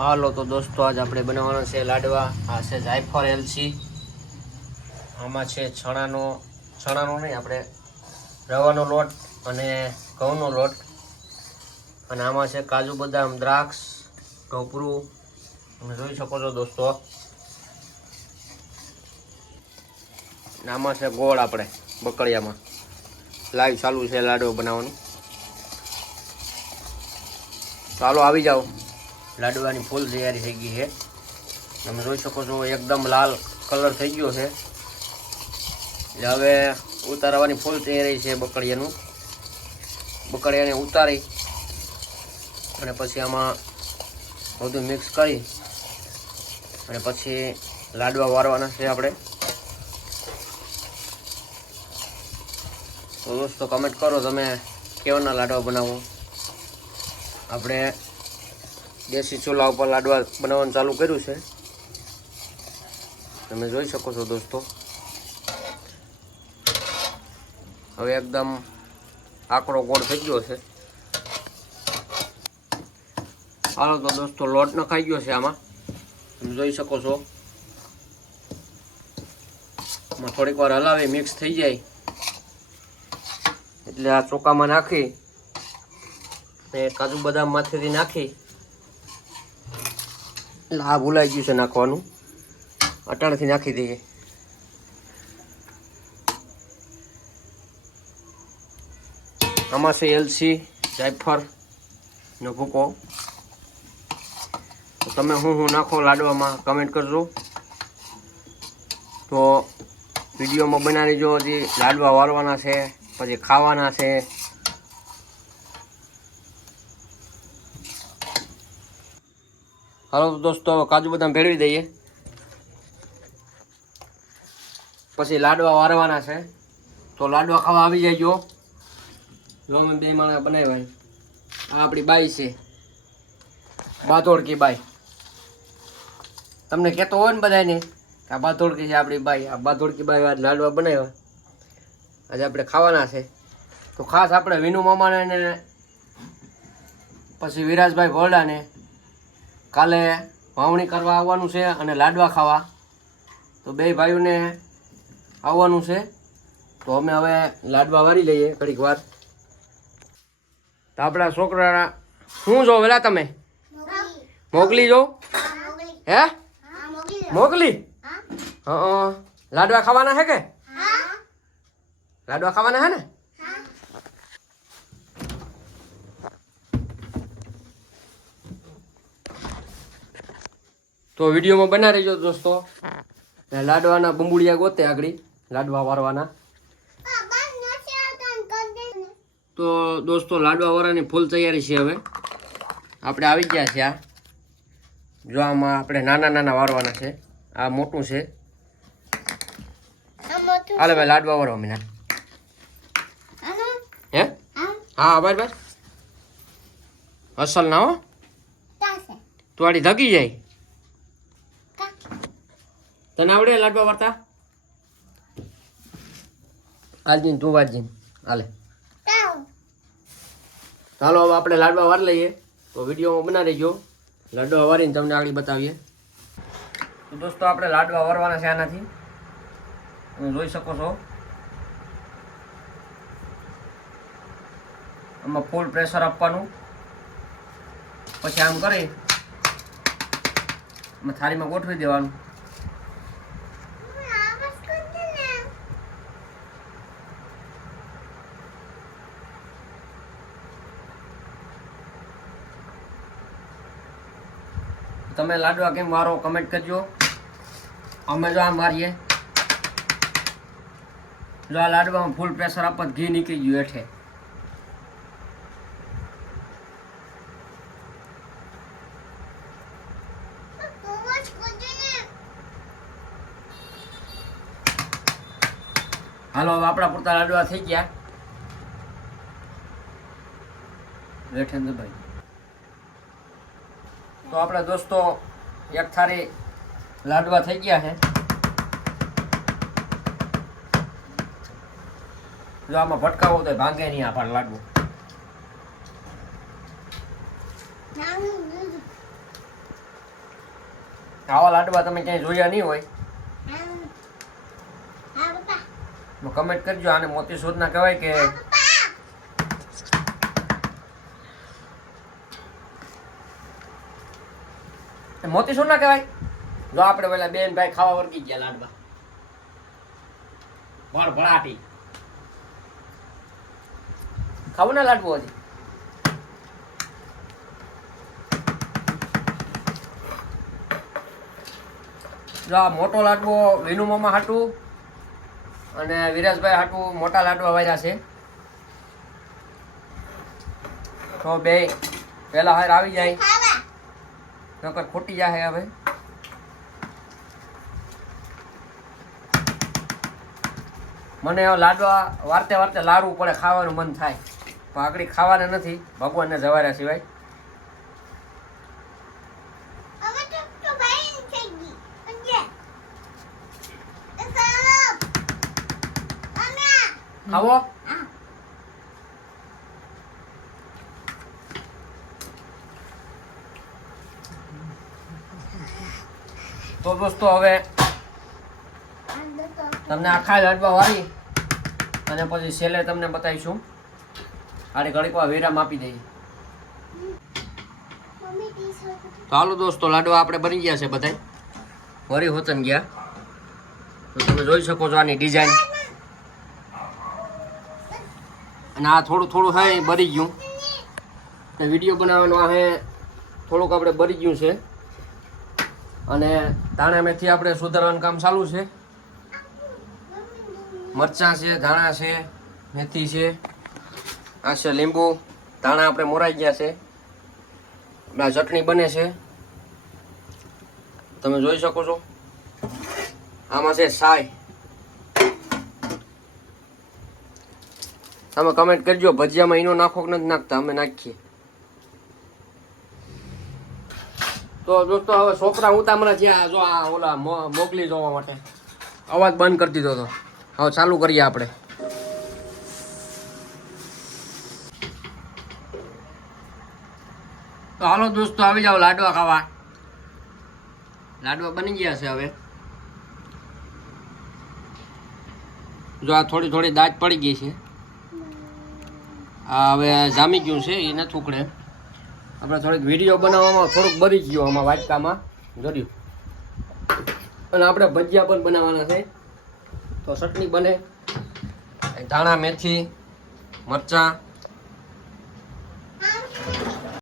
હાલો તો દોસ્તો આજ આપણે બનાવવાનો છે લાડવા. આ છે જાયફળ એલચી, આમાં છે છણાનો નહીં, આપણે રવાનો લોટ અને ઘઉંનો લોટ, અને આમાં છે કાજુ બદામ, દ્રાક્ષ, ટોપરું. તમે જોઈ શકો છો દોસ્તો. આમાં છે ગોળ, આપણે બકડિયામાં લાઈવ ચાલુ છે લાડવો બનાવવાનું. ચાલો આવી જાઓ. લાડવાની ફૂલ તૈયારી થઈ ગઈ છે. તમે જોઈ શકો છો એકદમ લાલ કલર થઈ ગયો છે. એટલે હવે ઉતારવાની ફૂલ તૈયારી છે બકડિયાને ઉતારી અને પછી આમાં બધું મિક્સ કરી અને પછી લાડવા વારવાના છે આપણે. તો દોસ્તો કમેન્ટ કરો તમે કેવાના લાડવા બનાવો. આપણે દેશી ચૂલા ઉપર લાડવા બનાવવાનું ચાલુ કર્યું છે, તમે જોઈ શકો છો દોસ્તો. હવે એકદમ આકડો ગોળ થઈ ગયો છે. હાલો તો દોસ્તો લોટ નખાઈ ગયો છે આમાં, તમે જોઈ શકો છો. આમાં થોડીક વાર હલાવી મિક્સ થઈ જાય એટલે આ ચોખામાં નાખી ને કાજુ બદામ માંથી નાખી, એટલે આ ભૂલાઈ ગયું છે નાખવાનું, અટાણથી નાખી દઈએ. આમાં છે એલચી, જાયફળ નો ભૂકો. તો તમે હું નાખો લાડવામાં કમેન્ટ કરજો. તો વિડીયોમાં બનાવી જો. હજી લાડવા વાળવાના છે, પછી ખાવાના છે. હાલો દોસ્તો કાજુ બદામ ભેળવી દઈએ, પછી લાડવા વારવાના છે. તો લાડવા ખાવા આવી જાય. જો અમે બે માણસ બનાવ્યા. આ આપણી બાઈ છે, બાથોડકી બાઈ. તમને કહેતો હોય ને બધાને આ બાથોડકી છે આપણી બાઈ. આ બાથોડકી બાઈ આજ લાડવા બનાવ્યા, આજે આપણે ખાવાના છે. તો ખાસ આપણે વિનુ મામાને ને પછી વિરાજભાઈ ભોરડાને કાલે વાવણી કરવા આવવાનું છે અને લાડવા ખાવા. તો બે ભાઈઓને આવવાનું છે. તો અમે હવે લાડવા વારી લઈએ ઘડીક વાર. તો આપણા છોકરા શું જો વેલા તમે મોકલી જો હે મોકલી. હા લાડવા ખાવાના છે કે લાડવા ખાવાના હે ને? તો વિડીયોમાં બના રહેજો દોસ્તો. લાડવાના બંબુડિયા ગોતે આગળ લાડવા વારવાના. તો દોસ્તો લાડવા વાળવાની ફૂલ તૈયારી છે. હવે આપણે આવી ગયા છે. આ જો આમાં આપણે નાના નાના વારવાના છે. આ મોટું છે. હાલે ભાઈ લાડવા વારવા મીના હે? હા ભાઈ ભાઈ અસલ ના હો, તું ધગી જાય. તને આવડે લાડવા વારતા? આજની તું વારજી હાલે. ચાલો હવે આપણે લાડવા વાર લઈએ. તો વિડીયોમાં બના રહેજો. લાડવા વારીને તમને આગળ બતાવીએ. તો દોસ્તો આપણે લાડવા વારવાના છે આનાથી, તમે જોઈ શકો છો. આમાં ફૂલ પ્રેશર આપવાનું, પછી આમ કરી આમાં થાળીમાં ગોઠવી દેવાનું. તમે લાડવા કેમ વારો કમેન્ટ કરજો. અમે જો આમ મારીએ, જો આ લાડવામાં ફૂલ પ્રેશર આપત ઘી નીકળી ગયું હેઠે. હાલો હવે આપણા પૂરતા લાડવા થઈ ગયા. હેઠે ભાઈ તો આપણે દોસ્તો એક થાળી લાડવા થઈ ગયા છે. જો આમાં ભટકાવો તો ભાંગે નહીં આપણા લાડવું. આવા લાડવા તમે ક્યાંય જોયા નહીં હોય તો કમેન્ટ કરજો. આને મોતીસૂરના કહેવાય કે મોતીસૂરના કહેવાય? જો આપણે પેલા બેન ભાઈ ખાવા વર્ગી ગયા લાડવા ભળભળાટી. ખાવું ને લાડવો હજી? જો આ મોટો લાડવો વિનુ મામા હાટું અને વિરાજભાઈ હાટું મોટા લાડવા વાર્યા છે. તો બે પહેલા હાર આવી જાય નકર ખોટી જાય. હવે મને લાડવા વારતે વારતે લારવું પડે, ખાવાનું મન થાય પણ આકડી ખાવાના નથી ભગવાનને જવાર્યા સિવાય. ખાવો તો દોસ્તો હવે તમને આખા લાડવા વાળી અને પછી છેલ્લે તમને બતાવીશું. આડી ઘડીકમાં વિરામ આપી દઈએ. તો હાલો દોસ્તો, લાડવા આપણે બની ગયા છે બધા, વરી હોતન ગયા. તો તમે જોઈ શકો છો આની ડિઝાઇન. અને આ થોડું થોડું હે બરી ગયું. વિડીયો બનાવવાનું આ હે થોડુંક આપણે બરી ગયું છે. અને ધાણા મેથી આપણે સુધારવાનું કામ ચાલુ છે. મરચાં છે, ધાણા છે, મેથી છે, આ છે લીંબુ. ધાણા આપણે મોરાઈ ગયા છે. આ ચટણી બને છે, તમે જોઈ શકો છો. આમાં છે સાય. તમે કમેન્ટ કરજો ભજીયામાં ઈનો નાખો કે નથી નાખતા, અમે નાખીએ. તો દોસ્તો હવે છોકરા ઉતામળા થયા. જો આ ઓલા મોકલી જોવા માટે અવાજ બંધ કરી દીધો હતો. હવે ચાલુ કરીએ આપણે. તો હાલો દોસ્તો, આવી જાઓ લાડવા ખાવા. લાડવા બની ગયા છે. હવે જો આ થોડી થોડી દાજ પડી ગઈ છે. આ હવે જામી ગયું છે, એ નથી ઉકળે. આપણે થોડીક વિડીયો બનાવવામાં થોડુંક બરી ગયું આમાં વાટકામાં જોડ્યું. અને આપણે ભજીયા પણ બનાવવાના છે. તો ચટણી બને, ધાણા, મેથી, મરચાં,